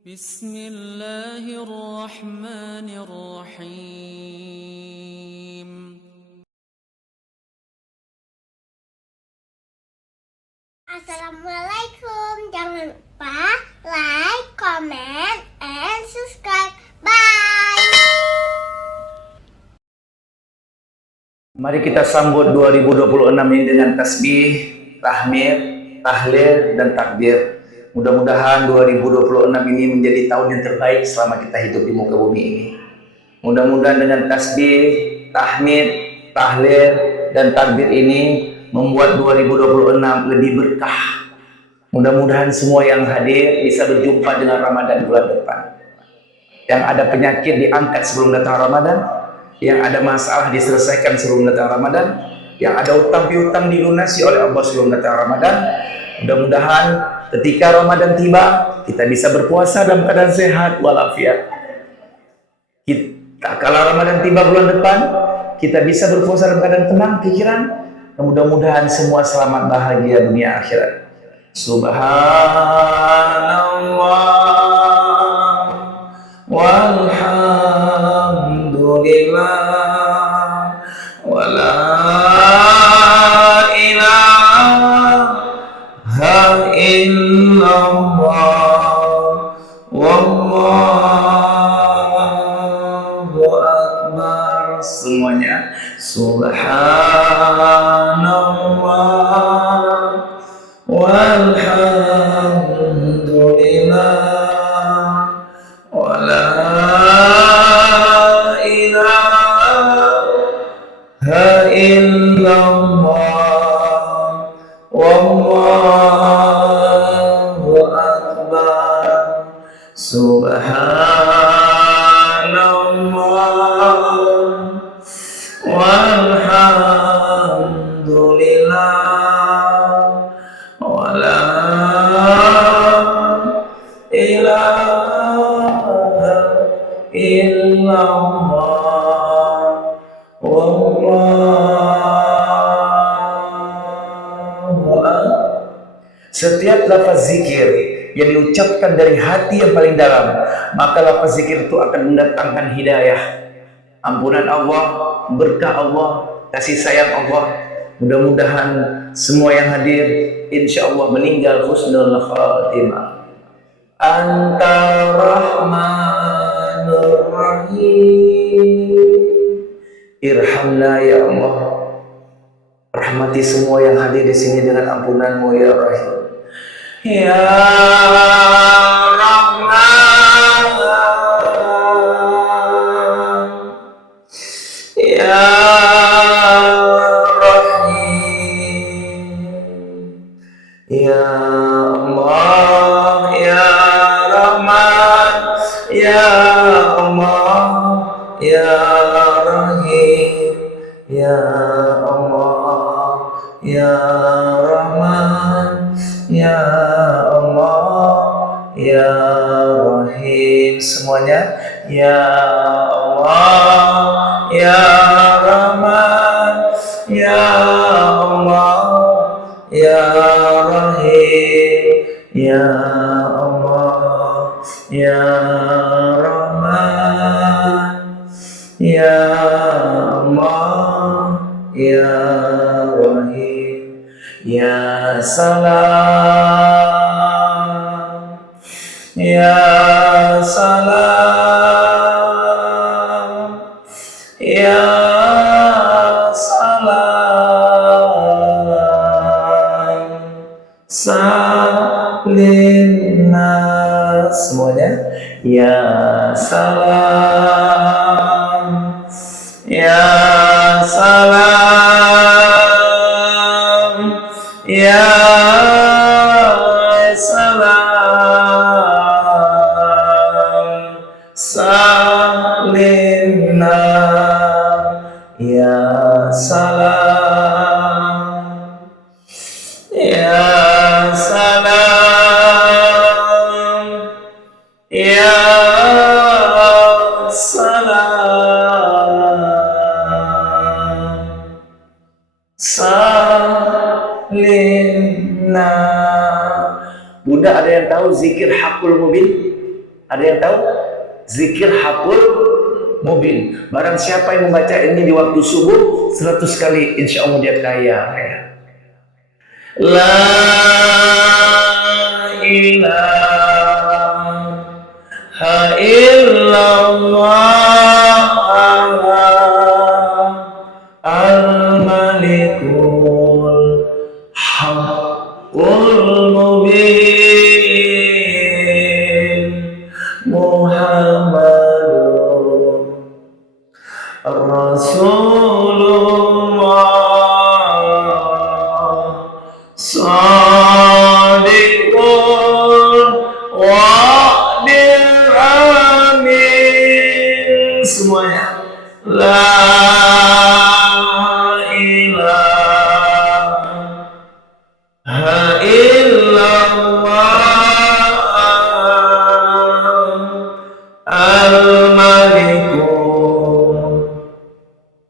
بسم الله الرحمن الرحيم. Assalamualaikum. Jangan lupa like, comment, and subscribe. Bye. Mari kita sambut 2026 ini dengan tasbih, tahmid, tahlil, dan takbir. Mudah-mudahan 2026 ini menjadi tahun yang terbaik selama kita hidup di muka bumi ini. Mudah-mudahan dengan tasbih, tahmid, tahlil, dan takbir ini membuat 2026 lebih berkah. Mudah-mudahan semua yang hadir bisa berjumpa dengan Ramadan bulan depan. Yang ada penyakit diangkat sebelum datang Ramadan, yang ada masalah diselesaikan sebelum datang Ramadan, yang ada utang piutang dilunasi oleh Allah sebelum datang Ramadan. Mudah-mudahan ketika Ramadan tiba, kita bisa berpuasa dalam keadaan sehat walafiat. Kalau Ramadan tiba bulan depan, kita bisa berpuasa dalam keadaan tenang pikiran. Mudah-mudahan semua selamat bahagia dunia akhirat. Subhanallah walhamdulillah wala ilaha illallah wallahu akbar. Semuanya subhanallah walhamdulillah wala ilaha illallah wallahu akbar. Subhanallah walhamdulillah wala ilaha illallah wallahu akbar. Setiap lafaz zikir yang diucapkan dari hati yang paling dalam, maka lafaz zikir itu akan mendatangkan hidayah, ampunan Allah, berkah Allah, kasih sayang Allah. Mudah-mudahan semua yang hadir insya Allah meninggal husnul khatimah. Anta Rahmanur Rahim. Irhamna ya Allah. Rahmati semua yang hadir di sini dengan ampunan-Mu ya Rahim. Ya Rahman, ya Rahim, ya Allah, ya Rahman, ya Allah, ya Rahim, ya Allah, ya Rahman, ya Allah, ya Rahim. Semuanya ya Allah, ya Rahman, ya Allah, ya Rahim, ya Allah, ya Rahman, ya Allah, ya Rahim, ya Salam, ya Salam, ya Salam, Salimna. Semuanya ya Salam, ya Salam, ya Salam, Salimna, ya Salam, ya Salam, ya Salam, Salimna. Bunda ada yang tahu zikir hakul mubin? Ada yang tahu? Zikir haqul mubin. Barang siapa yang membaca ini di waktu subuh 100 kali, insya Allah dia kaya. La ilaha illallah al-malikul haqqul mubin Muhammadur Rasulullah Sadiqul wa'dil amin. Semuanya la ilaha illallah al-malikul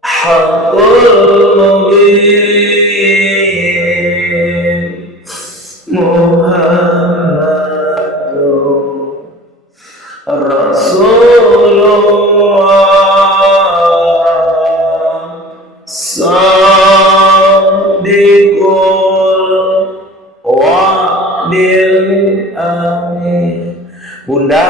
haqqul mubin Muhammadur Rasulullah Sadiqul wa'dil amin. Bunda,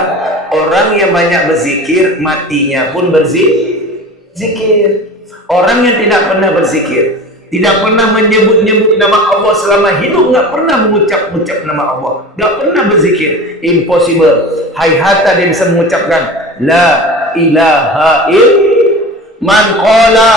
orang yang banyak berzikir matinya pun berzikir. Orang yang tidak pernah berzikir, tidak pernah menyebut-nyebut nama Allah selama hidup, nggak pernah mengucap-ucap nama Allah, nggak pernah berzikir, impossible. Hayhata dia bisa mengucapkan la ilaha illallah. Man qala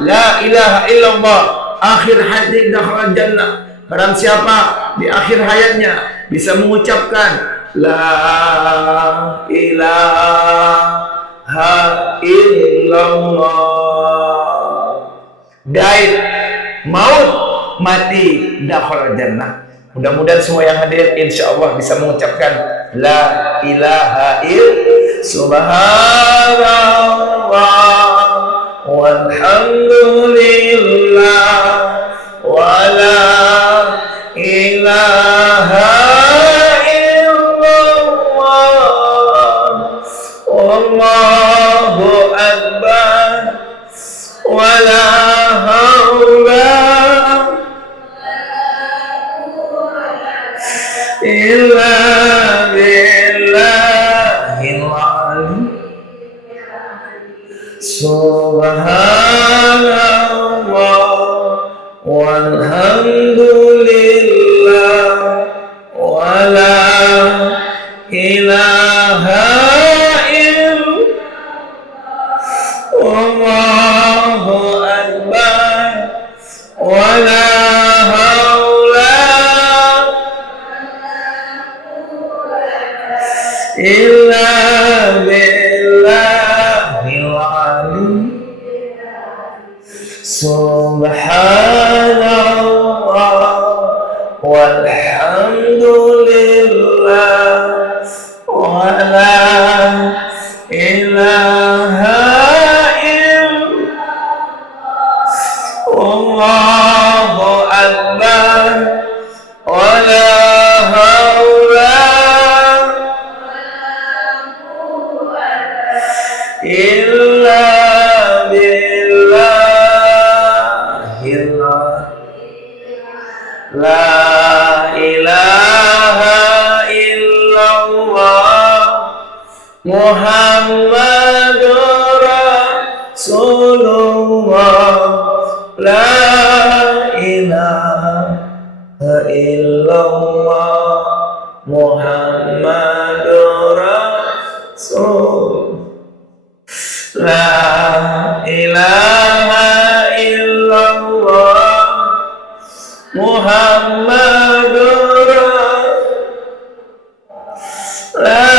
la ilaha illallah akhir hayati dakhala jannah. Barang siapa di akhir hayatnya bisa mengucapkan la ilaha illallah, died, maut, mati, dakhala jannah. Mudah-mudahan semua yang hadir insya Allah bisa mengucapkan la ilaha illallah. Subhanallah walhamdulillah wa la ilaha illallah wallahu akbar wa la haula illa billahil ali. Subhanallah walhamdulillah wa la ilaha illallah wallahu akbar wa la haula illa billahil ali. Subhanallah walhamdulillah wa la ilaha illallah wallahu akbar wa la haula illa billahil la ilaha illallah Muhammadur Rasulullah la ilaha illallah Muhammadur Rasul. La ilaha illallah Muhammadur la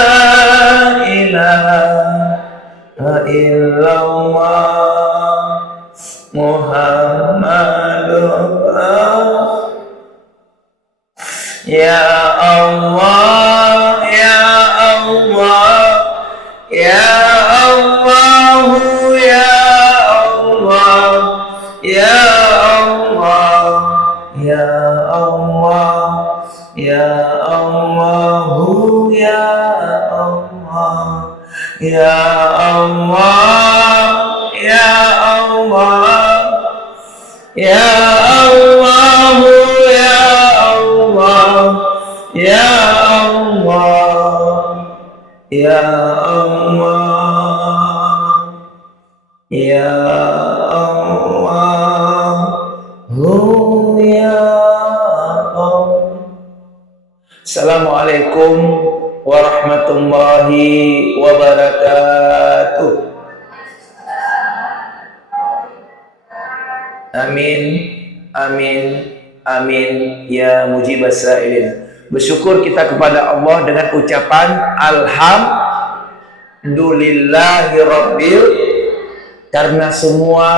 ilaha illallah Muhammadur ya Allah ya Allah ya Allah ya Allah ya Allah ya Allah ya Allah ya Allah, ya Allah, ya Allah, ya Allah, ya Allah, ya Allah, ya Allah, ya Allah, ya Allah. Assalamualaikum warahmatullahi wabarakatuh. Amin, amin, amin ya mujibas sa'ilin. Bersyukur kita kepada Allah dengan ucapan Alhamdulillahirabbil, karena semua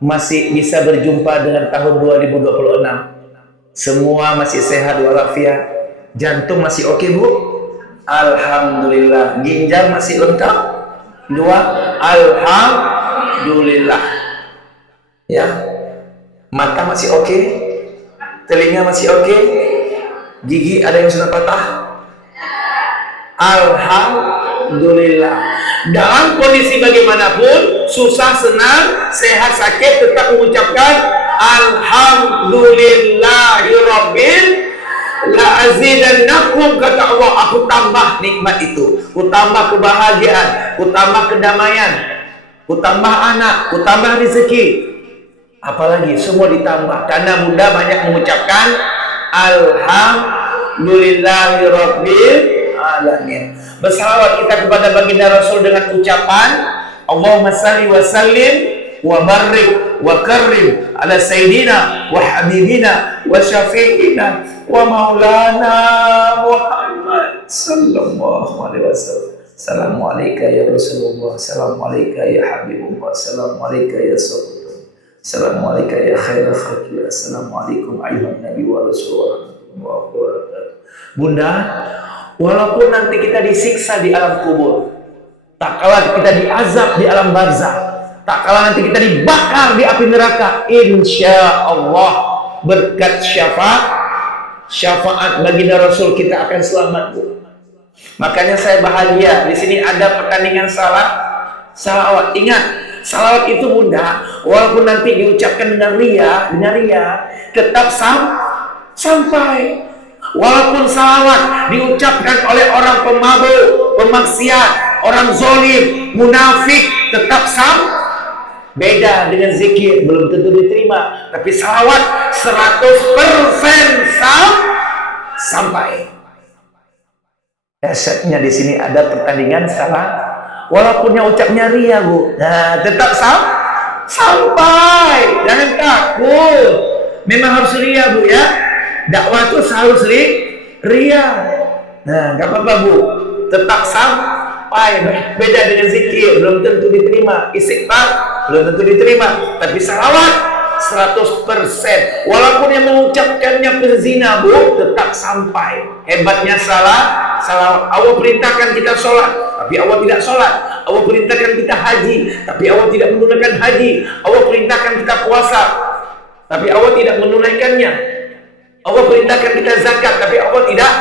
masih bisa berjumpa dengan tahun 2026. Semua masih sehat walafiat. Jantung masih oke, Bu? Alhamdulillah. Ginjal masih lengkap? 2. Alhamdulillah. Ya. Mata masih oke? Telinga masih oke? Gigi ada yang sudah patah? Alhamdulillah. Dalam kondisi bagaimanapun, susah, senang, sehat, sakit, tetap mengucapkan Alhamdulillahirabbil la'azidannakum, kata Allah, aku tambah nikmat itu, aku tambah kebahagiaan, aku tambah kedamaian, aku tambah anak, aku tambah rezeki, apalagi semua ditambah karena Bunda banyak mengucapkan Alhamdulillahirabbil alamin. Bersalawat kita kepada baginda Rasul dengan ucapan Allahumma salli wa sallim wa barik wa karim ala sayyidina wa habibina wa syafi'ina wa maulana Muhammad sallallahu alaihi wasallam. Assalamualaikum ya Rasulullah, assalamualaikum ya Habibullah, assalamualaikum ya Sayyidullah, assalamualaikum ya khairul khalqillah, assalamualaikum ayuhan nabi wa rasulullah wa barakatuh. Bunda, walaupun nanti kita disiksa di alam kubur, tak kalah kita diazab di alam barzah, tak kalah nanti kita dibakar di api neraka, insya Allah berkat syafaat baginda Rasul kita akan selamat, Bu. Makanya saya bahagia di sini ada pertandingan salawat. Ingat, salawat itu, Bunda, walaupun nanti diucapkan dengan ria, tetap sampai. Walaupun salawat diucapkan oleh orang pemabuk, pemaksiat, orang zolim, munafik, tetap beda dengan zikir, belum tentu diterima. Tapi salawat 100% sampai. Dahsyatnya di sini ada pertandingan salah. Walaupun yang ucapnya ria, Bu, nah tetap sampai. Jangan takut. Memang harus ria, Bu, ya. Dakwah itu harus ria. Nah, nggak apa-apa, Bu. Tetap sampai. Beda dengan zikir, belum tentu diterima. Istighfar belum tentu diterima. Tapi salawat 100%. Walaupun yang mengucapkannya pezina, Bu, tetap sampai. Hebatnya salawat. Allah perintahkan kita sholat, tapi Allah tidak sholat. Allah perintahkan kita haji, tapi Allah tidak menunaikan haji. Allah perintahkan kita puasa, tapi Allah tidak menunaikannya. Allah perintahkan kita zakat, tapi Allah tidak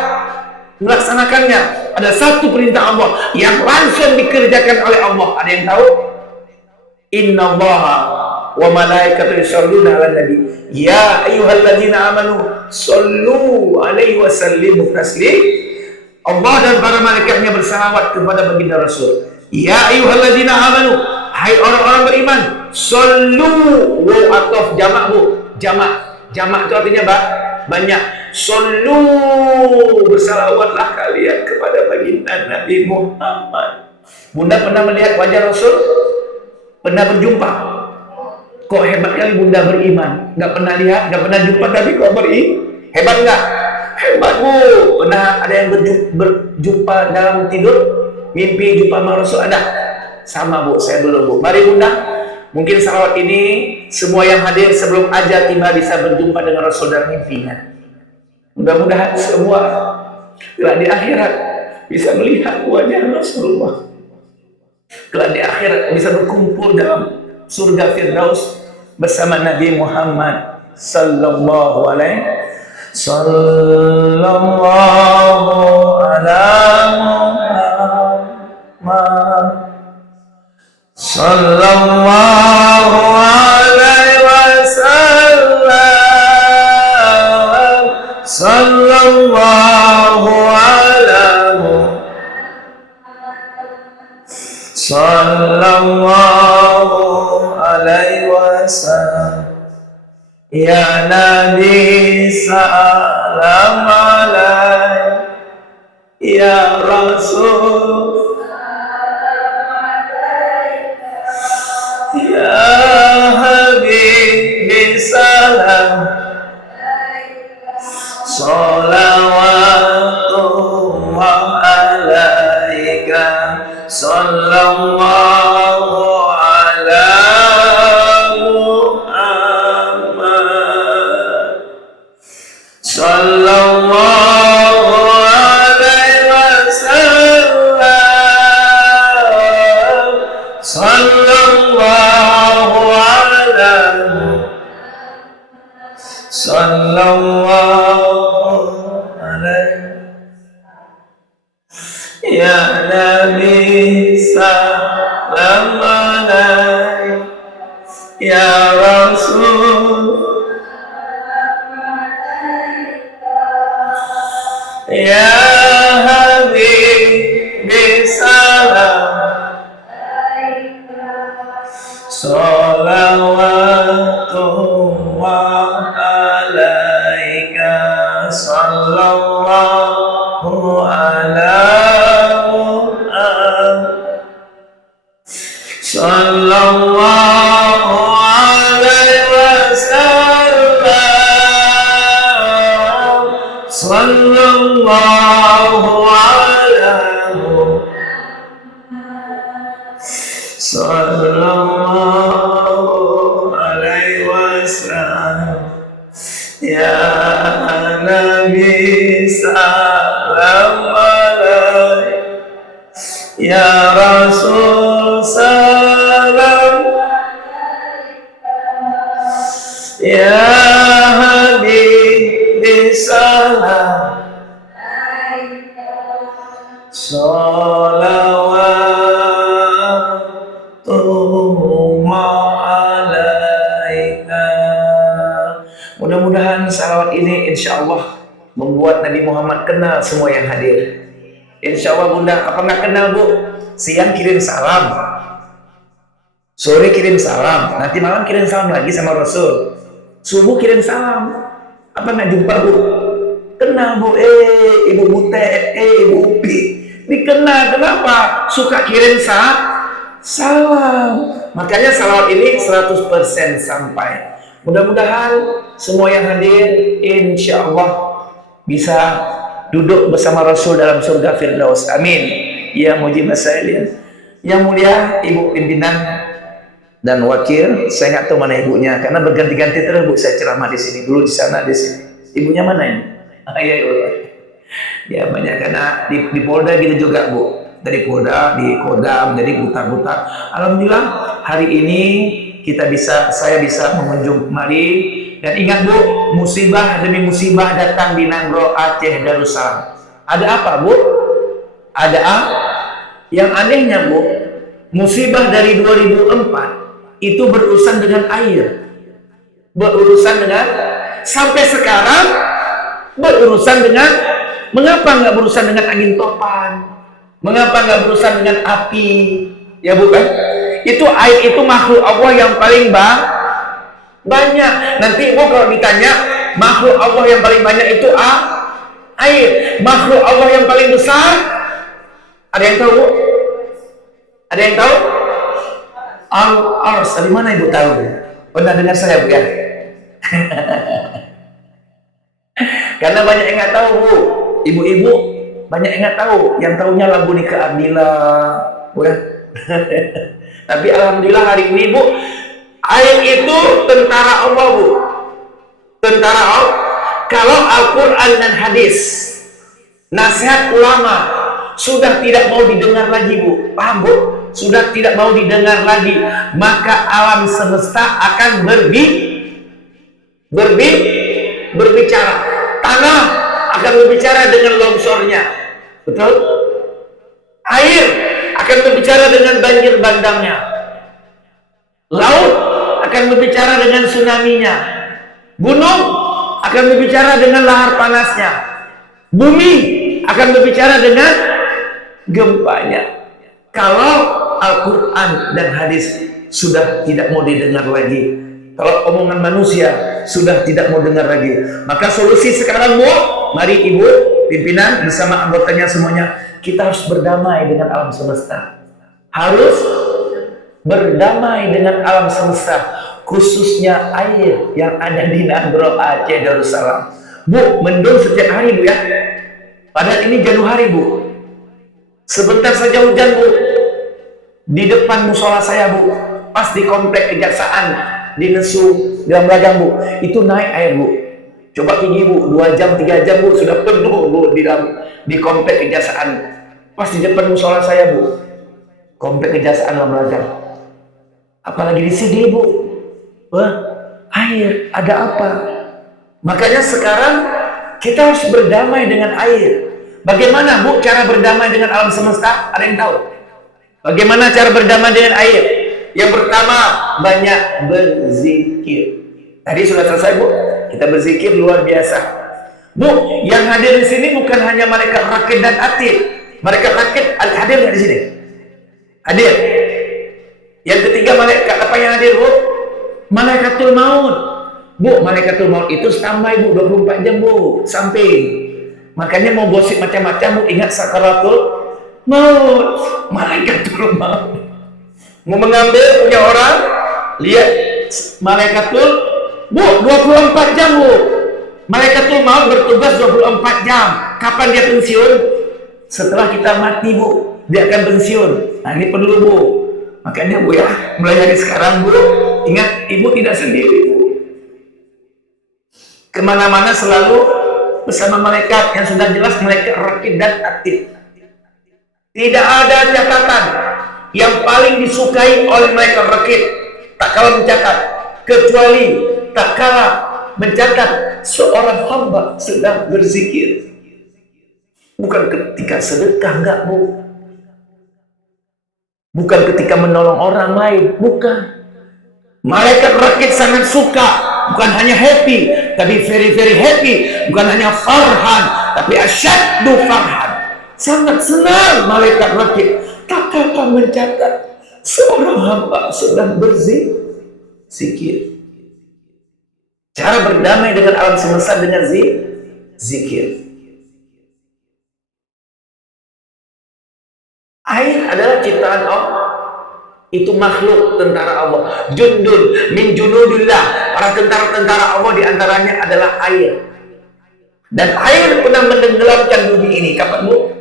melaksanakannya. Ada satu perintah Allah yang langsung dikerjakan oleh Allah. Ada yang tahu? Innallaha wa malaikatahu yusholluna 'alan nabi ya ayyuhalladzina amanu shollu 'alaihi wa sallimu taslima. Allah dan para malaikatnya bersalawat kepada baginda Rasul. Ya ayyuhalladzina amanu, hai orang-orang beriman, shollu, wa ataf jamak, Bu. Jamak itu artinya banyak. Shollu, bersalawatlah kalian kepada baginda Nabi Muhammad. Bunda pernah melihat wajah Rasul? Pernah berjumpa? Kok hebat kali Bunda beriman? Nggak pernah lihat, nggak pernah jumpa, tapi kok hebat nggak? Hebat, Bu. Pernah ada yang berjumpa dalam tidur, mimpi jumpa sama Rasul? Ada? Sama, Bu, saya belum, Bu. Mari, Bunda, mungkin salawat ini semua yang hadir sebelum ajal tiba bisa berjumpa dengan Rasul dalam mimpinya. Mudah-mudahan semua kelak di akhirat bisa melihat wajah Rasulullah. Kelak di akhirat bisa berkumpul dalam surga Firdaus bersama Nabi Muhammad sallallahu alaihi sallallahu ala sallallahu alaihi wasallam, sallallahu alaihi wasallam. Ya Nabi salam alaik, ya Rasul ya Habib salam, salawatullah alaika, sallallahu ala sallallahu alaihi wasallam, sallallahu alaihi, ya Nabi salam alaik, ya Rasul ya Habib salam, salawatullah alaika, sallallahu ala Muhammad, sallallahu alaihi wasallam, sallallahu ala sallallahu alaihi wasallam, ya Nabi salam alaik, ya Rasul salam, ya Habib salam, salawatullah alaika. Mudah-mudahan salawat ini insya Allah membuat Nabi Muhammad kenal semua yang hadir. Insya Allah bunda, apa nggak kenal bu? Siang kirim salam, sore kirim salam, nanti malam kirim salam lagi sama Rasul, subuh kirim salam. Apa nggak jumpa bu? Kenal bu, ibu Bute, ibu Upi, dikenal. Kenapa? Suka kirim salam. Makanya salawat ini 100% sampai. Mudah-mudahan semua yang hadir insya Allah bisa duduk bersama Rasul dalam surga Firdaus. Amin. Ya mujib masailin. Yang mulia Ibu pimpinan dan wakil, saya nggak tahu mana ibunya karena berganti-ganti terus bu. Saya ceramah di sini dulu, di sana, di sini. Ibunya mana ini? Ya banyak karena di Polda gitu juga bu. Dari Polda, di Kodam, jadi buta-buta. Alhamdulillah hari ini saya bisa mengunjung kemari. Dan ingat bu, musibah demi musibah datang di Nanggro, Aceh, Darussalam. Ada apa bu? Ada apa? Yang anehnya bu, musibah dari 2004 itu berurusan dengan air, berurusan dengan sampai sekarang berurusan dengan, mengapa nggak berurusan dengan angin topan? Mengapa nggak berurusan dengan api? Ya bukan? Itu air itu makhluk Allah yang paling banyak. Nanti ibu kalau ditanya makhluk Allah yang paling banyak itu air. Makhluk Allah yang paling besar, ada yang tahu bu? Ada yang tahu? Al-Ars. Dari mana ibu tahu? Pernah dengar saya bu ya? Karena banyak yang nggak tahu bu. Ibu-ibu banyak yang nggak tahu. Yang tahunya lagu nikah Abdillah bu ya. Tapi alhamdulillah hari ini bu, air itu tentara Allah bu. Tentara Allah. Kalau Al-Quran dan hadis, nasihat ulama sudah tidak mau didengar lagi bu. Paham bu? Sudah tidak mau didengar lagi, maka alam semesta akan berbicara. Tanah akan berbicara dengan longsornya. Betul? Air akan berbicara dengan banjir bandangnya. Laut akan berbicara dengan tsunami-nya. Gunung akan berbicara dengan lahar panasnya. Bumi akan berbicara dengan gempanya. Kalau Al-Quran dan hadis sudah tidak mau didengar lagi, kalau omongan manusia sudah tidak mau dengar lagi, maka solusi sekarang, Bu, mari Ibu pimpinan bersama anggotanya semuanya, kita harus berdamai dengan alam semesta. Harus berdamai dengan alam semesta, khususnya air yang ada di Nandro, Aceh, Darussalam. Bu, mendung setiap hari, Bu, ya. Padahal ini Januari, Bu. Sebentar saja hujan, Bu. Di depan musola saya, Bu, pas di komplek kejaksaan di Nesu, dalam Lagang, Bu, itu naik air, Bu. Coba pergi, Bu, 2 jam 3 jam, Bu, sudah penuh, Bu, di komplek kejaksaan. Pas di depan musola saya, Bu, komplek kejaksaan dalam Lagang. Apalagi di sini, Bu, wah, air, ada apa? Makanya sekarang kita harus berdamai dengan air. Bagaimana, Bu, cara berdamai dengan alam semesta? Ada yang tahu? Bagaimana cara berdamai dengan air? Yang pertama, banyak berzikir. Tadi sudah selesai, Bu. Kita berzikir luar biasa. Bu, yang hadir di sini bukan hanya malaikat rakit dan atid. Malaikat rakit hadir nggak di sini? Hadir. Yang ketiga, malaikat apa yang hadir, Bu? Malaikatul maut. Bu, malaikatul maut itu standby, Bu, 24 jam, Bu, samping. Makanya mau gosip macam-macam, Bu, ingat sakaratul maut, malaikatul maut. Mau mengambil punya orang, lihat malaikatul, Bu, 24 jam, Bu. Malaikatul maut bertugas 24 jam. Kapan dia pensiun? Setelah kita mati, Bu, dia akan pensiun. Nah, ini perlu, Bu. Makanya, Bu, ya, mulai dari sekarang, Bu, ingat, Ibu tidak sendiri, Bu. Kemana-mana selalu bersama malaikat yang sudah jelas, malaikat rakid dan atid. Tidak ada catatan yang paling disukai oleh malaikat rakid tak kalah mencatat, kecuali tak kalah mencatat seorang hamba sedang berzikir. Bukan ketika sedekah, enggak, Bu. Bukan ketika menolong orang lain, bukan. Malaikat rakid sangat suka, bukan hanya happy, tapi very very happy. Bukan hanya farhan, tapi asyaddu farhan. Sangat senang malaikat rakid tak kalah mencatat seorang hamba sedang berzikir. Cara berdamai dengan alam semesta dengan zikir. Air adalah ciptaan Allah. Itu makhluk tentara Allah. Jundun min junudillah. Para tentara-tentara Allah diantaranya adalah air. Dan air pernah menenggelamkan bumi ini. Kapan, Bu?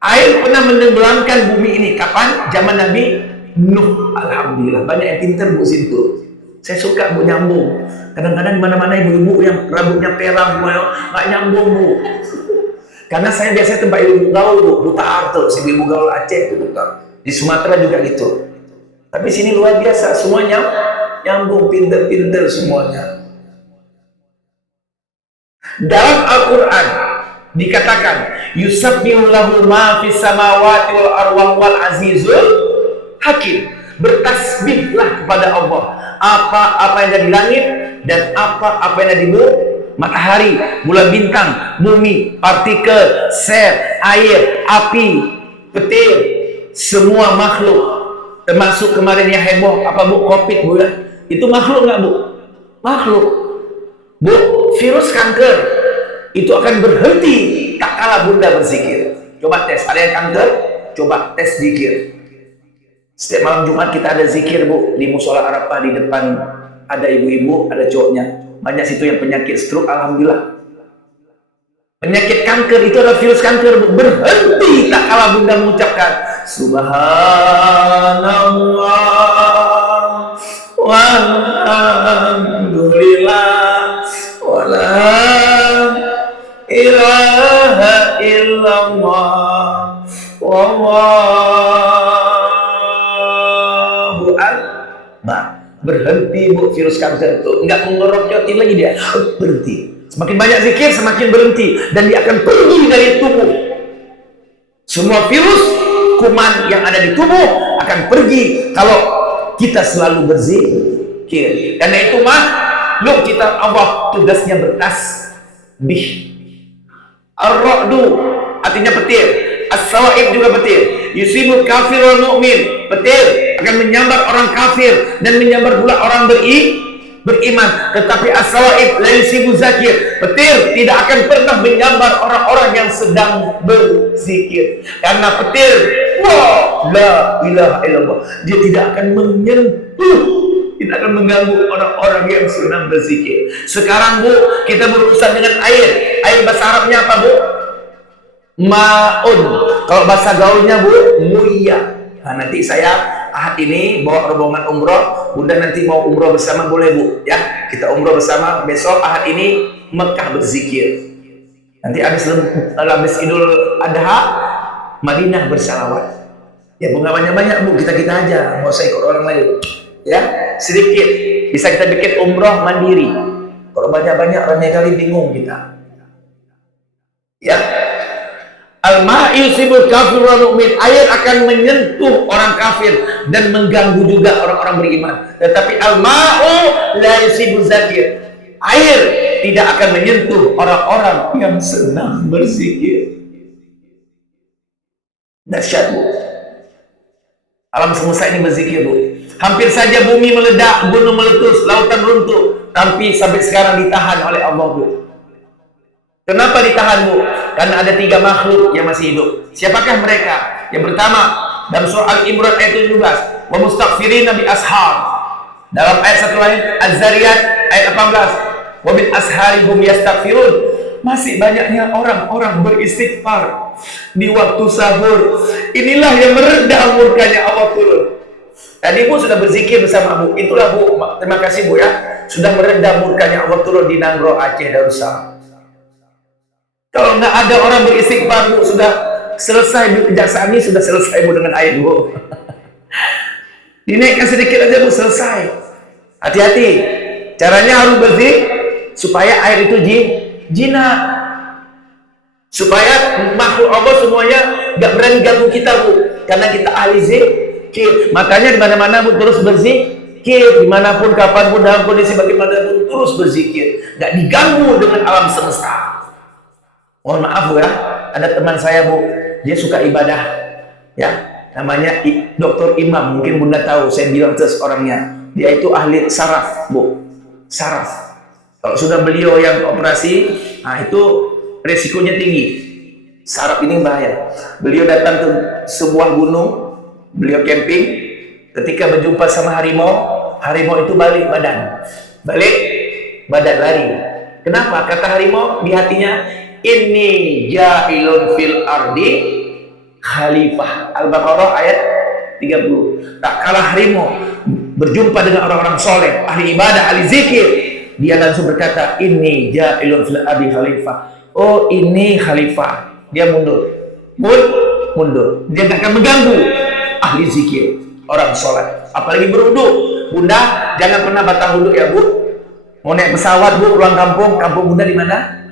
Air pernah menenggelamkan bumi ini. Kapan? Zaman Nabi Nuh. Alhamdulillah. Banyak yang pintar, Bu, situ. Saya suka, Bu, nyambung. Kadang-kadang di mana-mana ibu-ibu yang rambutnya perang, nggak nyambung, Bu. Karena saya biasanya tempat ibu gaul, Bu, Buta Arto, si ibu gaul Aceh itu, di Sumatera juga gitu. Tapi sini luar biasa, semuanya nyambung, pinter-pinter semuanya. Dalam Al-Quran dikatakan, yusabbihu lahu ma fis samawati wal arwah wal azizul hakim. Bertasbihlah kepada Allah apa yang ada di langit dan apa yang ada di bumi. Matahari, bulan bintang, bumi, partikel, sel, air, api, petir, semua makhluk, termasuk kemarin yang heboh apa, Bu, COVID, Bu, ya? Itu makhluk nggak, Bu? Makhluk. Bu, virus kanker itu akan berhenti tak kalah Bunda berzikir. Coba tes, ada yang kanker, coba tes zikir. Setiap malam Jumat kita ada zikir, Bu, di musola Arafah. Di depan ada ibu-ibu, ada cowoknya. Banyak situ yang penyakit stroke, alhamdulillah. Penyakit kanker itu adalah virus kanker, Bu. Berhenti tak kalah Bunda mengucapkan Subhanallah walhamdulillah wala ilaha illallah wallahu akbar. Berhenti, Bu, virus kanker itu. Enggak mengerocotin lagi dia. Berhenti. Semakin banyak zikir, semakin berhenti. Dan dia akan pergi dari tubuh. Semua virus, kuman yang ada di tubuh akan pergi. Kalau kita selalu berzikir. Karena itu makhluk kita Allah tugasnya bertasbih. Ar-ra'du artinya petir, as-sawaib juga petir. Yusibul kafir wal mu'min, petir akan menyambar orang kafir dan menyambar pula orang beriman. Tetapi as-sawaib la yusibu zakir, petir tidak akan pernah menyambar orang-orang yang sedang berzikir. Karena petir, wah, la ilaha illallah, dia tidak akan menyentuh, tidak akan mengganggu orang-orang yang sedang berzikir. Sekarang Bu, kita berurusan dengan air. Air bahasa Arabnya apa Bu? Ma'un. Kalau bahasa gaulnya Bu, muya. Nah, nanti saya Ahad ini bawa rombongan umroh. Bunda nanti mau umroh bersama boleh Bu, ya. Kita umroh bersama besok Ahad ini Mekah berzikir. Nanti habis Idul Adha Madinah bersalawat. Ya Bu, nggak banyak-banyak Bu, kita aja, nggak usah ikut orang lain. Ya, sedikit bisa kita bikin umroh mandiri. Kalau banyak-banyak ramai kali bingung kita. Ya, al-ma' yusibul kafir wal mu'min, air akan menyentuh orang kafir dan mengganggu juga orang-orang beriman. Tetapi al-ma'u la yusibul zakir, air tidak akan menyentuh orang-orang yang senang berzikir. Dahsyat Bu, alam semesta ini berzikir Bu. Hampir saja bumi meledak, gunung meletus, lautan runtuh, tapi sampai sekarang ditahan oleh Allah Bu. Kenapa ditahan Bu? Karena ada 3 makhluk yang masih hidup. Siapakah mereka? Yang pertama, dalam surah Al-Imran ayat 17, wa mustaghfirina bi ashar. Dalam ayat satu lain, Az-Zariyat ayat 18, wa bil ashari hum yastaghfirun. Masih banyaknya orang-orang beristighfar di waktu sahur. Inilah yang meredam murkanya Allah turun. Tadi Bu sudah berzikir bersama Bu. Itulah Bu, terima kasih Bu ya, sudah meredam murkanya Allah turun di Nanggro, Aceh, Darussalam. Kalau nggak ada orang beristighfar Bu, sudah selesai Bu, kejaksaan ini sudah selesai Bu dengan air Bu. Dinaikkan sedikit aja Bu, selesai. Hati-hati, caranya harus bersih supaya air itu jinak, supaya makhluk Allah semuanya nggak berani ganggu kita Bu, karena kita ahli zikir. Makanya di mana-mana Bu terus berzikir, dimanapun, kapanpun, dalam kondisi bagaimanapun terus berzikir, nggak diganggu dengan alam semesta. Mohon maaf Bu ya, ada teman saya Bu, dia suka ibadah, ya, namanya Dr. Imam, mungkin Bunda tahu, saya bilang terus orangnya, dia itu ahli saraf Bu, saraf. Kalau sudah beliau yang operasi, nah itu resikonya tinggi, saraf ini bahaya. Beliau datang ke sebuah gunung, beliau camping, ketika berjumpa sama harimau, harimau itu balik badan lari. Kenapa? Kata harimau di hatinya, inni ja'ilun fil ardi khalifah. Al-Baqarah ayat 30. Tak kalah harimau berjumpa dengan orang-orang soleh, ahli ibadah, ahli zikir, dia langsung berkata, inni ja'ilun fil ardi khalifah. Oh, ini khalifah. Dia mundur. Dia tidak akan mengganggu ahli zikir, orang sholat, apalagi berwudu. Bunda jangan pernah batal wudu ya Bu. Mau naik pesawat Bu pulang kampung Bunda di mana?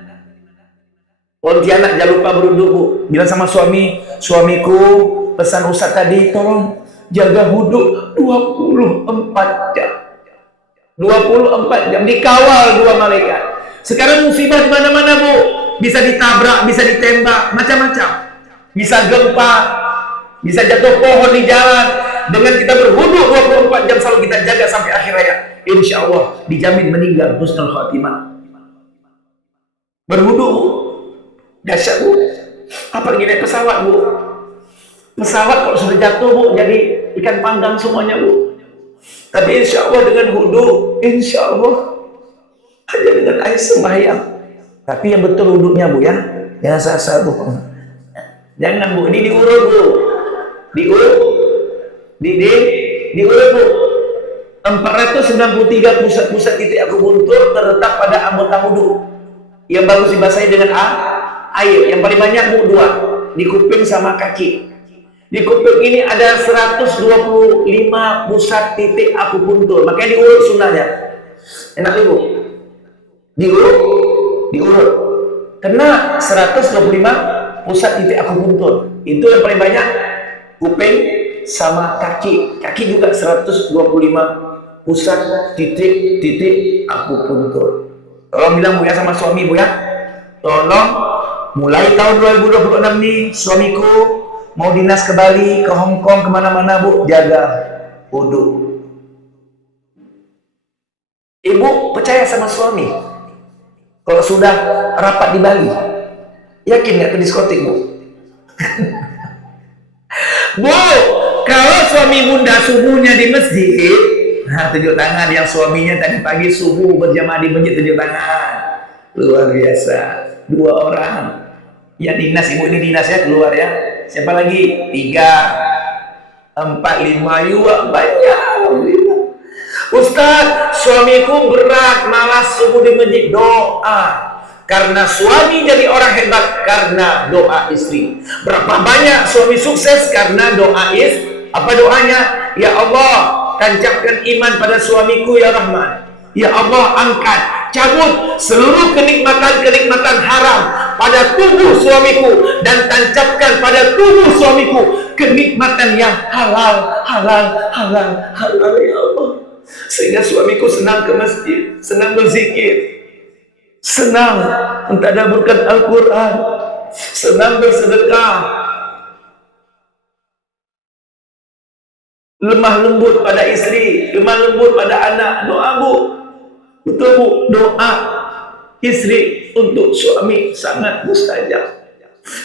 Pontianak, jangan lupa berwudu Bu. Bilang sama suamiku, pesan Ustaz tadi, tolong jaga wudu 24 jam. 24 jam dikawal 2 malaikat. Sekarang musibah di mana-mana Bu, bisa ditabrak, bisa ditembak, macam-macam. Bisa gempa, bisa jatuh pohon di jalan. Dengan kita berwudu 24 jam selalu kita jaga sampai akhir hayat, insya Allah dijamin meninggal husnul khatimah. Berwudu Bu, dahsyat Bu. Apalagi naik pesawat Bu. Pesawat kalau sudah jatuh Bu, jadi ikan panggang semuanya Bu. Tapi insya Allah dengan wudu, insya Allah hanya dengan air sembahyang. Tapi yang betul wudunya Bu ya, jangan sasar Bu. Jangan Bu, ini diurut Bu. Diurut Bu. 493 pusat-pusat titik akupuntur terletak pada anggota wudu. Yang bagus dibasahi dengan air. Yang paling banyak Bu 2, di kuping sama kaki. Di kuping ini ada 125 pusat titik akupuntur. Makanya diurut sunnahnya. Enak Bu. Diurut. Kena 125 pusat titik akupuntur. Itu yang paling banyak kuping, sama kaki. Kaki juga 125. Pusat, titik, titik, akupuntur. Tolong bilang Bu ya sama suami Bu ya. Tolong mulai tahun 2026 nih suamiku mau dinas ke Bali, ke Hong Kong, kemana-mana Bu, jaga wudhu. Ibu percaya sama suami. Kalau sudah rapat di Bali, yakin nggak ke diskotik Bu? Bu, kalau suami bunda subuhnya di masjid, nah tunjuk tangan yang suaminya tadi pagi subuh berjamaah di masjid, tunjuk tangan. Luar biasa, 2 orang. Ya dinas, ibu ini dinas ya, keluar ya. Siapa lagi? 3, 4, 5, yuk banyak. Ustaz, suamiku berat, malas subuh di masjid. Doa. Karena suami jadi orang hebat karena doa istri. Berapa banyak suami sukses karena doa istri? Apa doanya? Ya Allah, tancapkan iman pada suamiku ya Rahman. Ya Allah, angkat, cabut seluruh kenikmatan-kenikmatan haram pada tubuh suamiku dan tancapkan pada tubuh suamiku kenikmatan yang halal, halal, halal, halal ya Allah. Sehingga suamiku senang ke masjid, senang berzikir, senang mentadaburkan Al-Quran, senang bersedekah, lemah lembut pada istri, lemah lembut pada anak. Doa Bu, betul Bu, doa istri untuk suami sangat mustajab.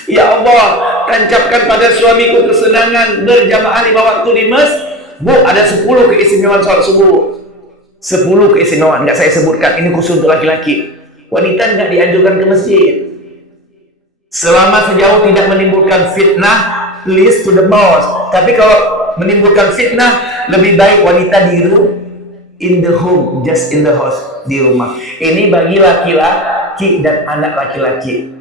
Ya Allah, tancapkan pada suamiku kesenangan berjamaah 5 waktu di masjid. Bu, ada 10 keistimewaan sholat subuh. 10 keistimewaan, nggak saya sebutkan, ini khusus untuk laki-laki. Wanita nggak dianjurkan ke masjid selama sejauh tidak menimbulkan fitnah, please to the boss. Tapi kalau menimbulkan fitnah, lebih baik wanita di in the home, just in the house, di rumah. Ini bagi laki-laki dan anak laki-laki.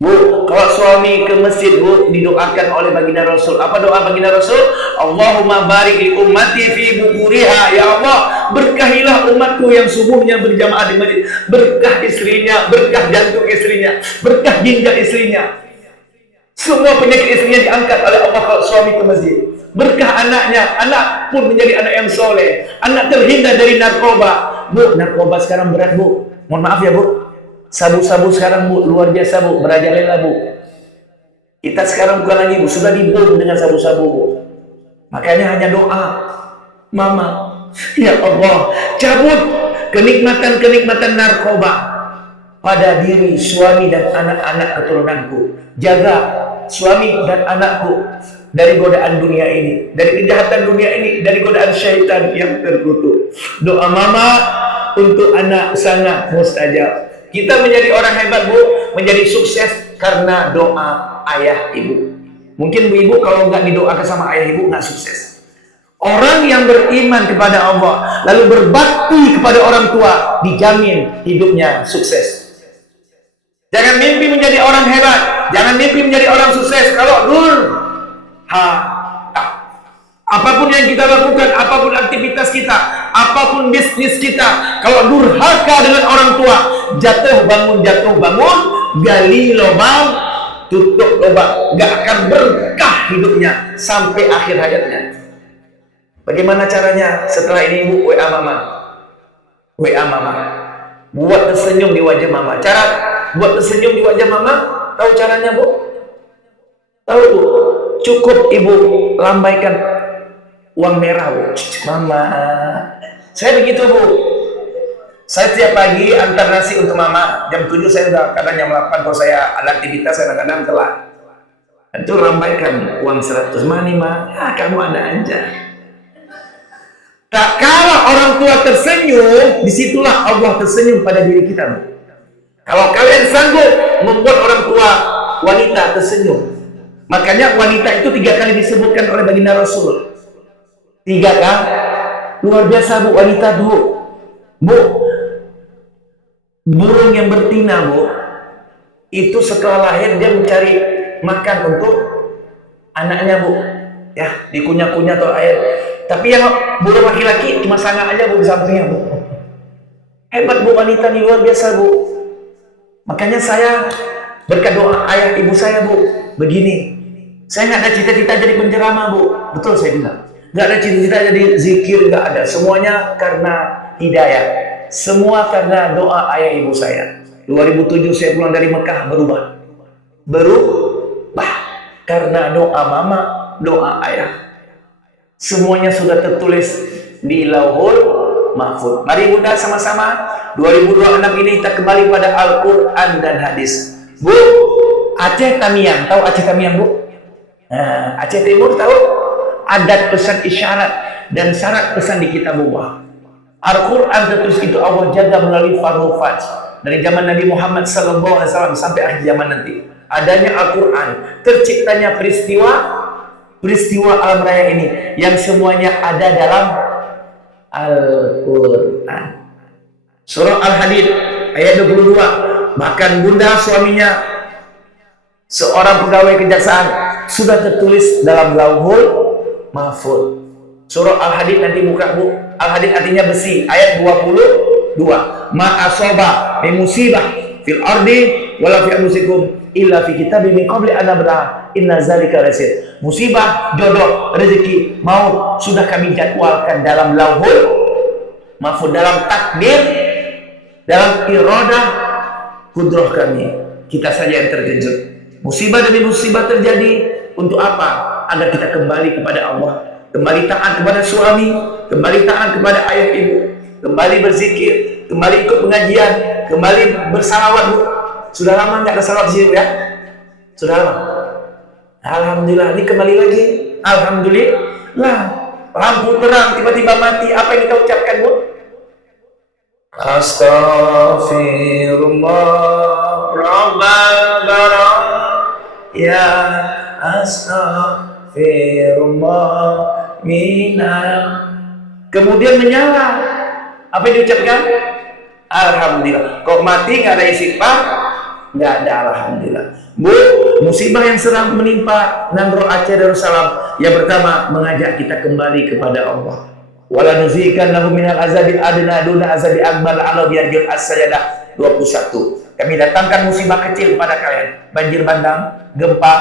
Bu, kalau suami ke masjid Bu, didoakan oleh baginda Rasul. Apa doa baginda Rasul? Allahumma barik li ummati fi bukuriha. Ya Allah, berkahilah umatku yang subuhnya berjamaah di masjid. Berkah istrinya, berkah jantung istrinya, berkah ginjal istrinya. Semua penyakit istrinya diangkat oleh Allah kalau suami ke masjid. Berkah anaknya, anak pun menjadi anak yang soleh. Anak terhindar dari narkoba. Bu, narkoba sekarang berat Bu. Mohon maaf ya Bu. Sabu-sabu sekarang Bu, luar biasa Bu, merajalela Bu. Kita sekarang bukan lagi Bu, sudah dibom dengan sabu-sabu Bu. Makanya hanya doa, Mama, ya Allah, cabut kenikmatan-kenikmatan narkoba pada diri suami dan anak-anak keturunanku. Jaga suami dan anakku dari godaan dunia ini, dari kejahatan dunia ini, dari godaan syaitan yang terkutuk. Doa Mama untuk anak sangat mustajab. Kita menjadi orang hebat Bu, menjadi sukses karena doa ayah ibu. Mungkin Bu Ibu kalau nggak didoakan sama ayah ibu nggak sukses. Orang yang beriman kepada Allah lalu berbakti kepada orang tua dijamin hidupnya sukses. Jangan mimpi menjadi orang hebat, jangan mimpi menjadi orang sukses kalau apapun yang kita lakukan, apapun aktivitas kita, apapun bisnis kita, kalau durhaka dengan orang tua, jatuh bangun, gali lubang, tutup lubang, gak akan berkah hidupnya sampai akhir hayatnya. Bagaimana caranya? Setelah ini Ibu WA Mama, buat tersenyum di wajah Mama. Cara buat tersenyum di wajah Mama, tahu caranya Bu? Tahu Bu? Cukup Ibu lambaikan uang merah Bu. Mama, saya begitu Bu. Saya tiap pagi antar nasi untuk Mama. Jam 7 saya udah, kadang jam 8 kalau saya ada aktivitas, saya kadang telat. Itu lambaikan uang 100. Mani Ma, ya kamu ada aja. Tak kala orang tua tersenyum, disitulah Allah tersenyum pada diri kita Bu. Kalau kalian sanggup membuat orang tua wanita tersenyum, makanya wanita itu 3 kali disebutkan oleh baginda Rasul. 3 kan? Luar biasa Bu, wanita Bu. Bu, burung yang bertina Bu, itu setelah lahir dia mencari makan untuk anaknya Bu. Ya, dikunyah-kunyah atau air. Tapi yang burung laki-laki cuma sangga aja Bu di sampingnya Bu. Hebat Bu, wanita ini luar biasa Bu. Makanya saya berkat doa ayah ibu saya Bu, begini. Saya nggak ada cita-cita jadi penceramah, Bu. Betul saya bilang. Nggak ada cita-cita jadi zikir, nggak ada. Semuanya karena hidayah. Semua karena doa ayah ibu saya. 2007 saya pulang dari Mekah berubah. Berubah. Karena doa mama, doa ayah. Semuanya sudah tertulis di Lauhul Mahfuz. Mari Bunda sama-sama 2026 ini kita kembali pada Al-Quran dan hadis. Bu, Aceh Tamiang, tahu Aceh Tamiang, Bu? Nah, Aceh Timur tahu? Adat pesan isyarat dan syarat pesan di kitabullah. Al-Quran tertulis itu Allah jaga melalui Farul Fajr dari zaman Nabi Muhammad SAW sampai akhir zaman nanti. Adanya Al-Quran, terciptanya peristiwa alam raya ini yang semuanya ada dalam Al-Quran. Surah Al-Hadid ayat 22. Bahkan Bunda suaminya seorang pegawai kejaksaan sudah tertulis dalam Lauhul Mahfuz. Surah Al-Hadid nanti buka, Bu. Al-Hadid artinya besi. Ayat 22. Ma asaba min musibah fil ardi wala fi anfusikum illa fi kitabim min qabli an nabra'a inna zalika yasir. Musibah, jodoh, rezeki, maut sudah kami jadwalkan dalam Lauhul Mahfuz, dalam takdir, dalam iradah kudrah kami. Kita saja yang terkejut. Musibah demi musibah terjadi untuk apa? Agar kita kembali kepada Allah, kembali taat kepada suami, kembali taat kepada ayah ibu, kembali berzikir, kembali ikut pengajian, kembali bersalawat, Bu. Sudah lama nggak ada salawat di sini, ya? Sudah lama. Alhamdulillah, ini kembali lagi. Alhamdulillah. Lampu terang tiba-tiba mati. Apa yang kita ucapkan, Bu? Astaghfirullah Rabbal Barah. Ya astaghfirullah minal. Kemudian menyala. Apa yang diucapkan? Alhamdulillah. Kok mati nggak ada istighfar? Nggak ada alhamdulillah. Bu, musibah yang sedang menimpa Nangro Aceh Darussalam yang pertama mengajak kita kembali kepada Allah. Wala nuzikan lahum minal azabil adna duna azabi akbar ala biarjul as-sajadah 21. Kami datangkan musibah kecil kepada kalian. Banjir bandang, gempa,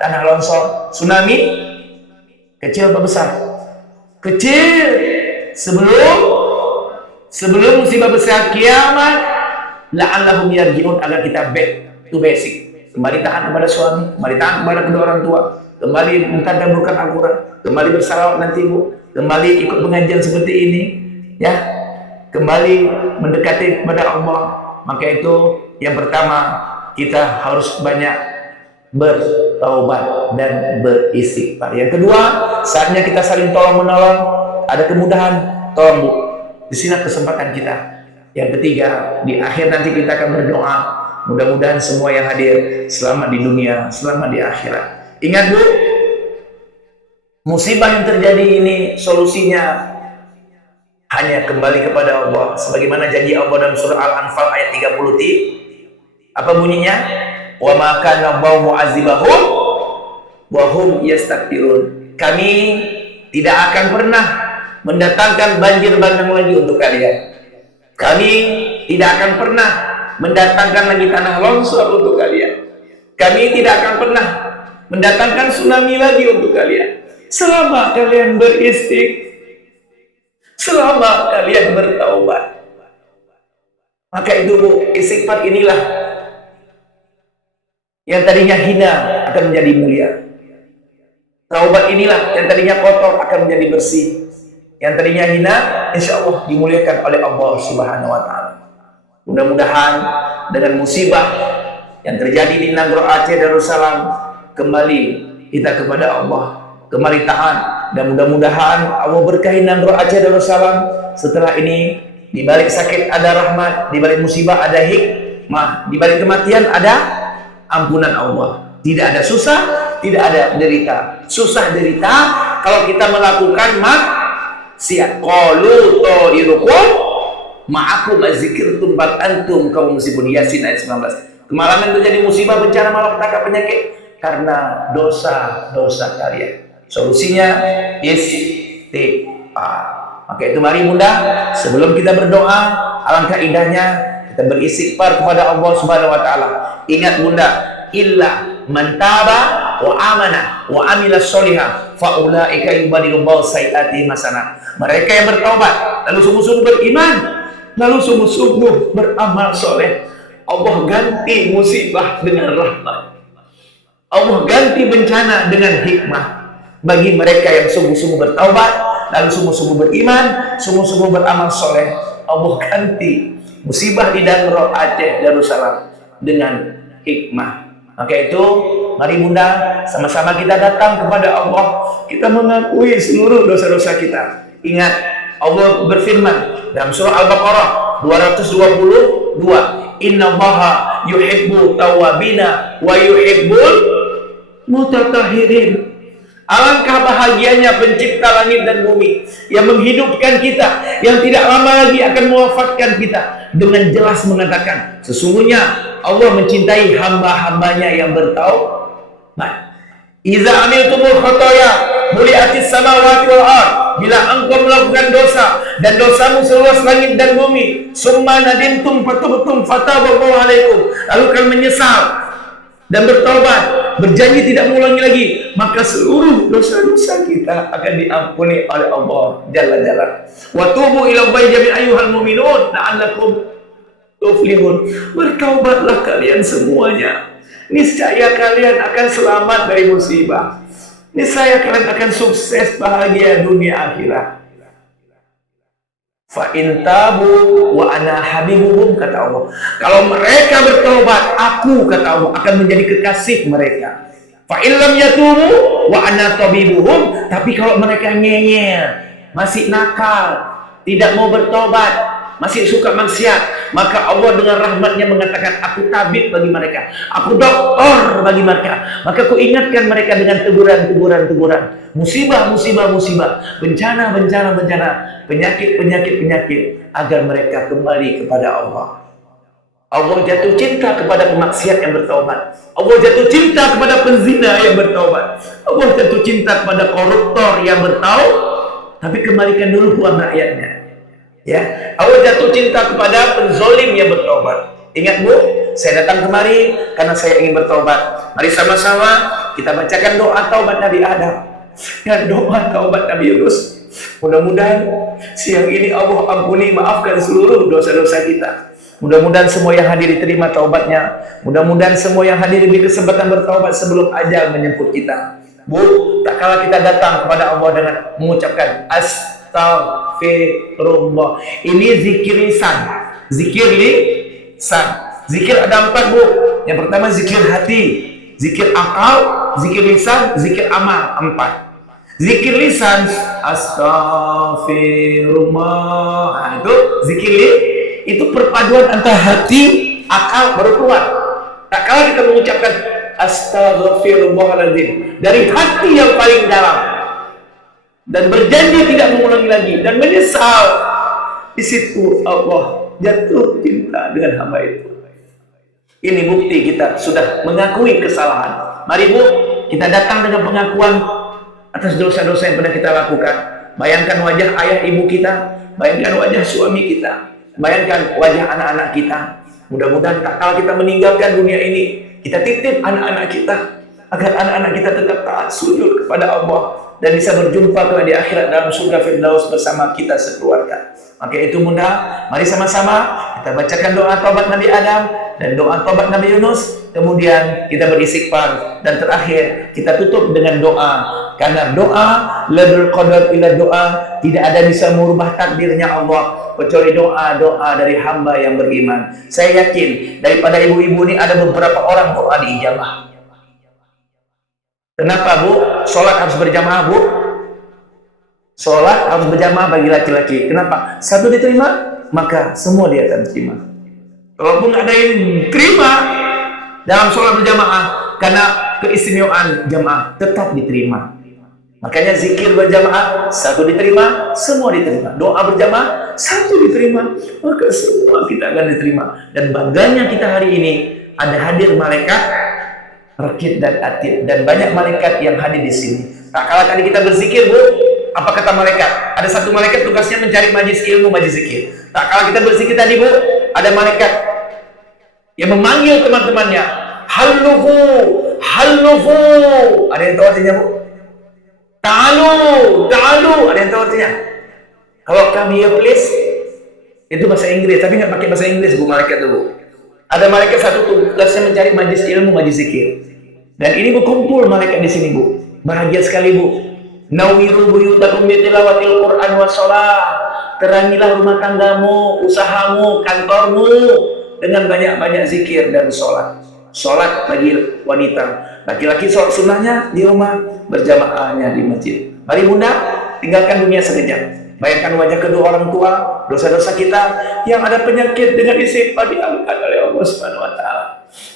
tanah longsor, tsunami. Kecil atau besar? Kecil. Sebelum musibah besar kiamat, la'allahum yarji'un, agar kita back to basic. Kembali taat kepada suami, kembali taat kepada kedua orang tua, kembali mentadabburkan Al-Quran, kembali bersalawat nanti, Bu, kembali ikut pengajian seperti ini, ya, kembali mendekati kepada Allah. Maka itu yang pertama, kita harus banyak bertaubat dan beristighfar. Yang kedua, saatnya kita saling tolong menolong. Ada kemudahan, tolong, Bu. Di sini kesempatan kita. Yang ketiga, di akhir nanti kita akan berdoa. Mudah-mudahan semua yang hadir selamat di dunia, selamat di akhirat. Ingat, Bu, musibah yang terjadi ini solusinya hanya kembali kepada Allah. Sebagaimana janji Allah dalam surah Al-Anfal ayat 30. Apa bunyinya? Wa ma kana Allahu mu'adzibahum wa hum yastaghfirun. Kami tidak akan pernah mendatangkan banjir bandang lagi untuk kalian. Kami tidak akan pernah mendatangkan lagi tanah longsor untuk kalian. Kami tidak akan pernah mendatangkan tsunami lagi untuk kalian. Selama kalian selama kalian bertaubat. Maka itu, Bu, istighfar inilah yang tadinya hina akan menjadi mulia. Taubat inilah yang tadinya kotor akan menjadi bersih. Yang tadinya hina, insya Allah dimuliakan oleh Allah Subhanahu wa Ta'ala. Mudah-mudahan dengan musibah yang terjadi di Nangro Aceh Darussalam, kembali kita kepada Allah, kembali taat, dan mudah-mudahan Allah berkahi Nangro Aceh Darussalam. Setelah ini, di balik sakit ada rahmat, di balik musibah ada hikmah, di balik kematian ada ampunan Allah. Tidak ada susah, tidak ada derita. Susah derita kalau kita melakukan maksiat. Qalu ta'irukum ma'akum azikirtum bal antum kaum musibun. Yasin ayat 19. Kemalangan terjadi musibah, bencana, malapetaka, penyakit karena dosa-dosa kalian. Solusinya istighfar. Maka itu mari, Bunda, sebelum kita berdoa, alangkah indahnya kita beristighfar kepada Allah Subhanahu wa Ta'ala. Ingat, Bunda, illa man taba wa amana wa amila sholihah fa ulaika yubadilullahu sayyi'atihim hasanat. Mereka yang bertaubat lalu sungguh-sungguh beriman lalu sungguh-sungguh beramal soleh, Allah ganti musibah dengan rahmat. Allah ganti bencana dengan hikmah bagi mereka yang sungguh-sungguh bertaubat lalu sungguh-sungguh beriman, sungguh-sungguh beramal soleh. Allah ganti musibah di Danro Aceh Darussalam dengan hikmah. Maka itu mari bunda sama-sama kita datang kepada Allah, kita mengakui seluruh dosa-dosa kita. Ingat Allah berfirman dalam surah Al-Baqarah 222, innallaha yuhibbu tawwabina wa yuhibbul mutatahhirin. Alangkah bahagianya pencipta langit dan bumi yang menghidupkan kita, yang tidak lama lagi akan mewafatkan kita, dengan jelas mengatakan sesungguhnya Allah mencintai hamba-hambanya yang bertaubat. Iza amiltumul khotoya muliatis samawati wal ard. Bila engkau melakukan dosa dan dosamu seluas langit dan bumi, summa nadimtum fatubtum fataballahu alaikum, lalu kalian menyesal dan bertaubat, berjanji tidak mengulangi lagi, maka seluruh dosa-dosa kita akan diampuni oleh Allah Jalla Jalla. Wa tubu ila Allahi jami'an ayyuhal mu'minun la'allakum tuflihun. Bertaubatlah kalian semuanya, niscaya kalian akan selamat dari musibah, niscaya kalian akan sukses bahagia dunia akhirat. Fa in tabu wa ana habibuhum, kata Allah. Kalau mereka bertobat, aku, kata Allah, akan menjadi kekasih mereka. Fa in lam yatubu wa ana tabibuhum, tapi kalau mereka ngeyel, masih nakal, tidak mau bertobat, masih suka maksiat, maka Allah dengan rahmatnya mengatakan, aku tabib bagi mereka, aku dokter bagi mereka. Maka aku ingatkan mereka dengan teguran, musibah, bencana, penyakit, agar mereka kembali kepada Allah. Allah jatuh cinta kepada pemaksiat yang bertaubat. Allah jatuh cinta kepada penzina yang bertaubat. Allah jatuh cinta kepada koruptor yang bertaubat. Tapi kembalikan dulu uang rakyatnya. Ya, Allah jatuh cinta kepada penzolim yang bertobat. Ingat Bu, saya datang kemari karena saya ingin bertobat. Mari sama-sama kita bacakan doa taubat Nabi Adam dan doa taubat Nabi Yunus. Mudah-mudahan siang ini Allah ampuni, maafkan seluruh dosa-dosa kita. Mudah-mudahan semua yang hadir diterima taubatnya. Mudah-mudahan semua yang hadir diberi kesempatan bertaubat sebelum ajal menjemput kita. Bu, tak kala kita datang kepada Allah dengan mengucapkan Astagfirullah. Ini zikir lisan. Zikir lisan. Zikir ada 4 Bu. Yang pertama zikir hati, zikir akal, zikir lisan, zikir amal, 4. Zikir lisan Astagfirullah. Itu zikir itu perpaduan antara hati, akal baru keluar. Tak kala kita mengucapkan Astagfirullahaladzim dari hati yang paling dalam dan berjanji tidak mengulangi lagi dan menyesal, di situ Allah jatuh cinta dengan hamba itu. Ini bukti kita sudah mengakui kesalahan. Mari Bu, kita datang dengan pengakuan atas dosa-dosa yang pernah kita lakukan. Bayangkan wajah ayah ibu kita, bayangkan wajah suami kita, bayangkan wajah anak-anak kita. Mudah-mudahan tak kala kita meninggalkan dunia ini, kita titip anak-anak kita agar anak-anak kita tetap taat sujud kepada Allah dan bisa berjumpa kelak di akhirat dalam surga Firdaus bersama kita sekeluarga. Maka itu Bunda, mari sama-sama kita bacakan doa taubat Nabi Adam dan doa taubat Nabi Yunus. Kemudian kita beristighfar dan terakhir kita tutup dengan doa. Karena doa ladul qadar ila doa, tidak ada bisa merubah takdirnya Allah kecuali doa-doa dari hamba yang beriman. Saya yakin daripada ibu-ibu ini ada beberapa orang doa diijabah. Kenapa Bu? Sholat harus berjamaah Bu. Sholat harus berjamaah bagi laki-laki. Kenapa? Satu diterima, maka semua dia akan terima. Kalaupun ada yang terima dalam sholat berjamaah, karena keistimewaan jamaah tetap diterima. Makanya zikir berjamaah, satu diterima, semua diterima. Doa berjamaah, satu diterima, maka semua kita akan diterima. Dan bangganya kita hari ini ada hadir malaikat Rakib dan Atid, dan banyak malaikat yang hadir di sini. Tak kala tadi kita berzikir Bu, apa kata malaikat? Ada satu malaikat tugasnya mencari majlis ilmu, majlis zikir. Tak kala kita berzikir tadi Bu, ada malaikat yang memanggil teman-temannya. Halluhu, Halufu. Ada yang tahu artinya, Bu? Ta'alu. Ada yang tahu artinya? Kalau come here please, itu bahasa Inggris, tapi nggak pakai bahasa Inggris, Bu, malaikat itu, Bu. Ada malaikat satu tugasnya mencari majlis ilmu, majlis zikir. Dan ini berkumpul malaikat di sini, Bu. Bahagia sekali, Bu. Nawiru buyutakum bi tilawatil Qur'an wa shalah. Terangilah rumah tanggamu, usahamu, kantormu dengan banyak-banyak zikir dan sholat. Sholat bagi wanita, laki-laki sholat sunnahnya di rumah, berjamaahnya di masjid. Mari Bunda, tinggalkan dunia sekejap. Bayangkan wajah kedua orang tua, dosa-dosa kita yang ada penyakit dengan istighfar diangkat oleh Allah Subhanahu wa taala.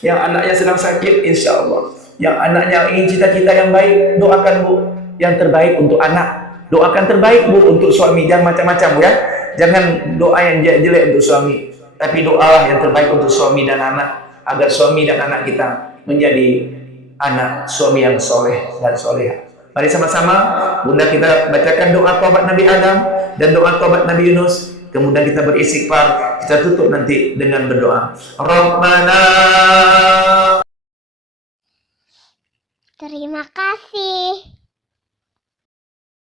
Yang anaknya sedang sakit, insya Allah. Yang anaknya ingin cita-cita yang baik, doakan, Bu, yang terbaik untuk anak. Doakan terbaik, Bu, untuk suami. Jangan macam-macam, Bu, ya. Jangan doa yang jelek untuk suami, tapi doalah yang terbaik untuk suami dan anak, agar suami dan anak kita menjadi anak suami yang soleh dan soleha. Mari sama-sama Bunda kita bacakan doa taubat Nabi Adam dan doa taubat Nabi Yunus. Kemudian kita beristighfar. Kita tutup nanti dengan berdoa. Rabbana. Terima kasih.